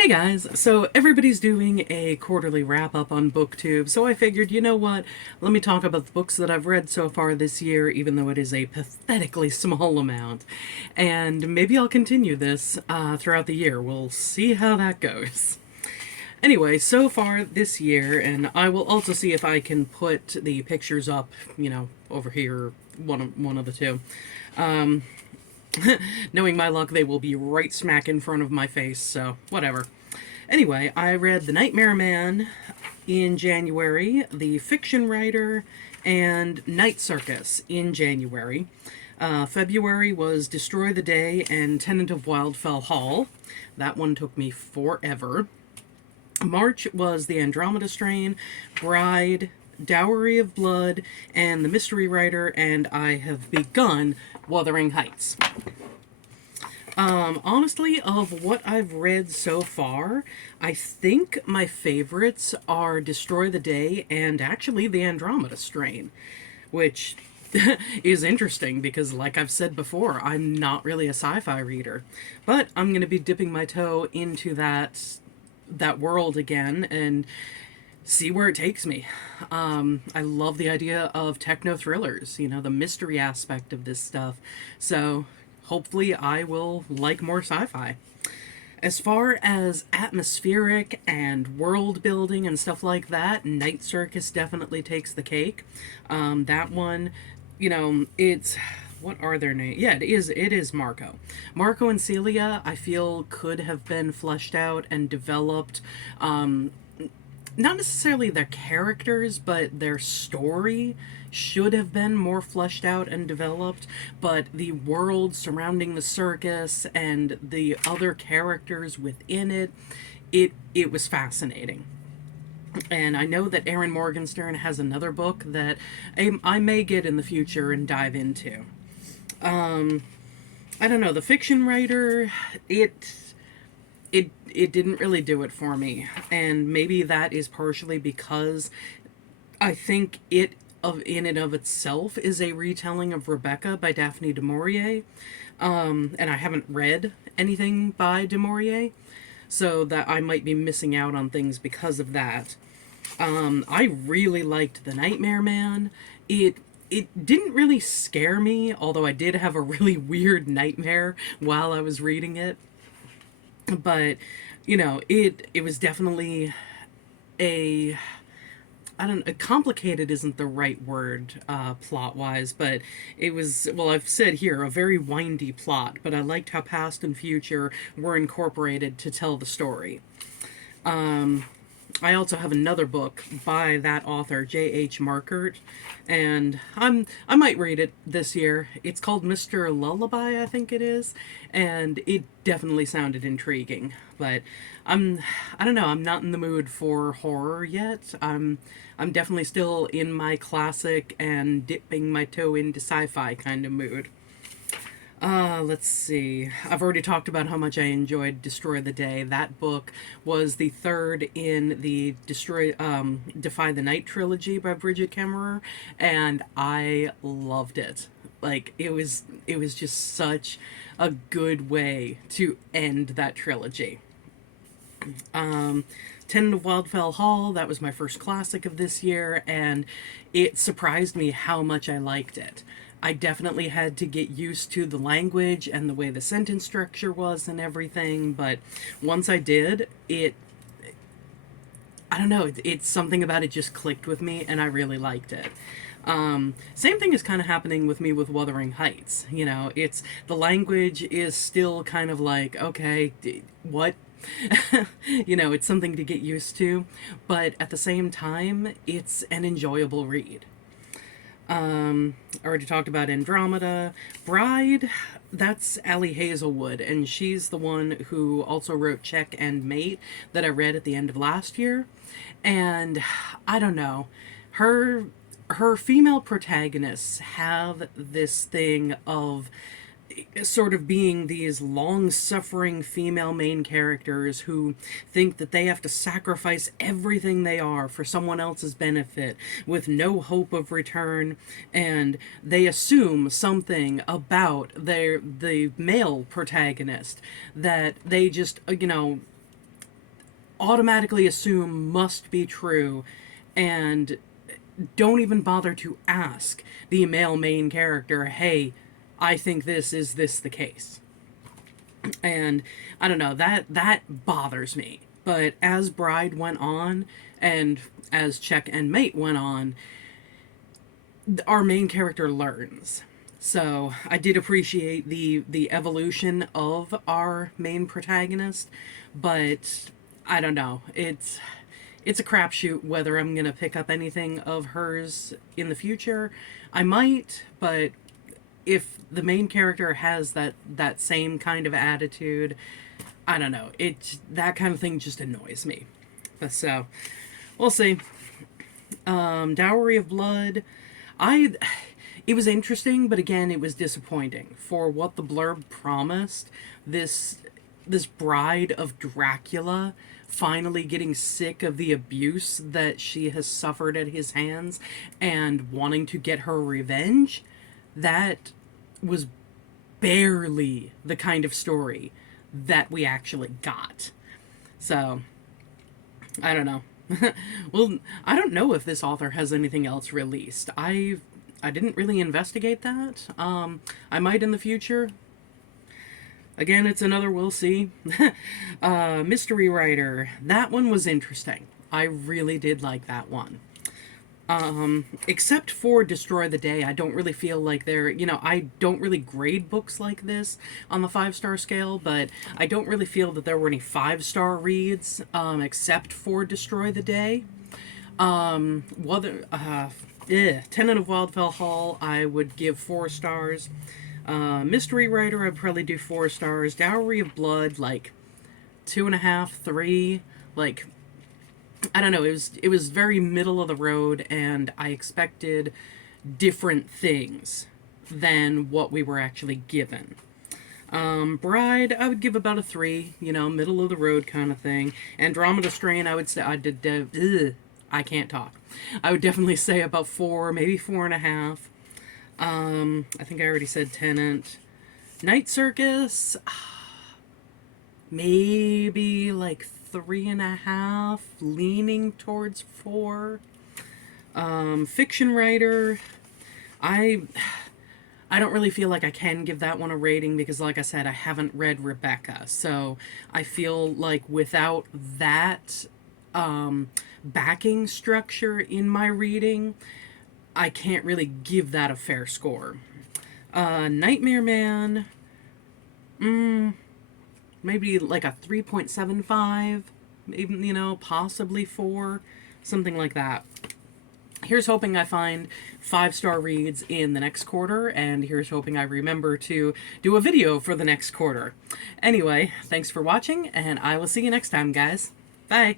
Hey guys, so everybody's doing a quarterly wrap up on BookTube, so I figured, you know what, let me talk about the books that I've read so far this year, even though it is a pathetically small amount. And maybe I'll continue this throughout the year. We'll see how that goes. Anyway, so far this year, and I will also see if I can put the pictures up, over here, one of the two. Knowing my luck, they will be right smack in front of my face, so whatever. Anyway, I read The Nightmare Man in January, The Fiction Writer, and Night Circus in January. February was Destroy the Day and Tenant of Wildfell Hall. That one took me forever. March was The Andromeda Strain, Bride, Dowry of Blood, and The Mystery Writer, and I have begun Wuthering Heights. Honestly, of what I've read so far, I think my favorites are Destroy the Day and actually The Andromeda Strain, which is interesting because, like I've said before, I'm not really a sci-fi reader. But I'm going to be dipping my toe into that world again and see where it takes me. I love the idea of techno thrillers, the mystery aspect of this stuff. So hopefully I will like more sci-fi. As far as atmospheric and world building and stuff like that, Night Circus definitely takes the cake. That one, it's what are their names? Yeah, it is Marco. Marco and Celia, I feel could have been fleshed out and developed. Not necessarily their characters, but their story should have been more fleshed out and developed. But the world surrounding the circus and the other characters within it was fascinating. And I know that Aaron Morgenstern has another book that I may get in the future and dive into. I don't know, The Fiction Writer, it didn't really do it for me, and maybe that is partially because I think it of in and of itself is a retelling of Rebecca by Daphne du Maurier, and I haven't read anything by du Maurier, so that I might be missing out on things because of that. I really liked The Nightmare Man. It didn't really scare me, although I did have a really weird nightmare while I was reading it. But it was definitely a I don't complicated isn't the right word plot wise, but it was, well, I've said here, a very windy plot, but I liked how past and future were incorporated to tell the story. I also have another book by that author, J.H. Markert, and I might read it this year. It's called Mr. Lullaby, I think it is, and it definitely sounded intriguing. But I don't know, I'm not in the mood for horror yet. I'm definitely still in my classic and dipping my toe into sci-fi kind of mood. Let's see. I've already talked about how much I enjoyed Destroy the Day. That book was the third in the Defy the Night trilogy by Bridget Kemmerer, and I loved it. Like it was just such a good way to end that trilogy. Tenant of Wildfell Hall, that was my first classic of this year, and it surprised me how much I liked it. I definitely had to get used to the language and the way the sentence structure was and everything, but once I did, I don't know, it's something about it just clicked with me, and I really liked it. Same thing is kind of happening with me with Wuthering Heights. It's the language is still kind of like, okay, what? It's something to get used to, but at the same time, it's an enjoyable read. I already talked about Andromeda. Bride, that's Allie Hazelwood, and she's the one who also wrote Check and Mate that I read at the end of last year. And I don't know, her her female protagonists have this thing of sort of being these long suffering female main characters who think that they have to sacrifice everything they are for someone else's benefit with no hope of return, and they assume something about the male protagonist that they just automatically assume must be true, and don't even bother to ask the male main character, hey, I think this the case. And I don't know, that bothers me. But as Bride went on, and as Check and Mate went on, our main character learns. So I did appreciate the evolution of our main protagonist, but I don't know. It's a crapshoot whether I'm gonna pick up anything of hers in the future. I might, but if the main character has that same kind of attitude, I don't know. That kind of thing just annoys me. But so we'll see. Dowry of Blood. I It was interesting, but again, it was disappointing for what the blurb promised. This bride of Dracula finally getting sick of the abuse that she has suffered at his hands and wanting to get her revenge. That was barely the kind of story that we actually got. So, I don't know. Well, I don't know if this author has anything else released. I didn't really investigate that. I might in the future. Again, it's another we'll see. Mystery Writer. That one was interesting. I really did like that one. Except for Destroy the Day, I don't really feel like I don't really grade books like this on the 5-star scale, but I don't really feel that there were any 5-star reads, except for Destroy the Day. Tenant of Wildfell Hall, I would give 4 stars. Mystery Writer, I'd probably do 4 stars. Dowry of Blood, like 2.5, 3. Like, I don't know. It was very middle of the road, and I expected different things than what we were actually given. Bride, I would give about a 3. Middle of the road kind of thing. Andromeda Strain, I would say I can't talk. I would definitely say about 4, maybe 4.5. I think I already said Tenant. Night Circus, maybe like 3.5, leaning towards 4. Fiction Writer, I don't really feel like I can give that one a rating because, like I said, I haven't read Rebecca. So I feel like without that backing structure in my reading, I can't really give that a fair score. Nightmare Man, maybe like a 3.75, maybe, possibly 4, something like that. Here's hoping I find 5-star reads in the next quarter, and here's hoping I remember to do a video for the next quarter. Anyway, thanks for watching, and I will see you next time, guys. Bye!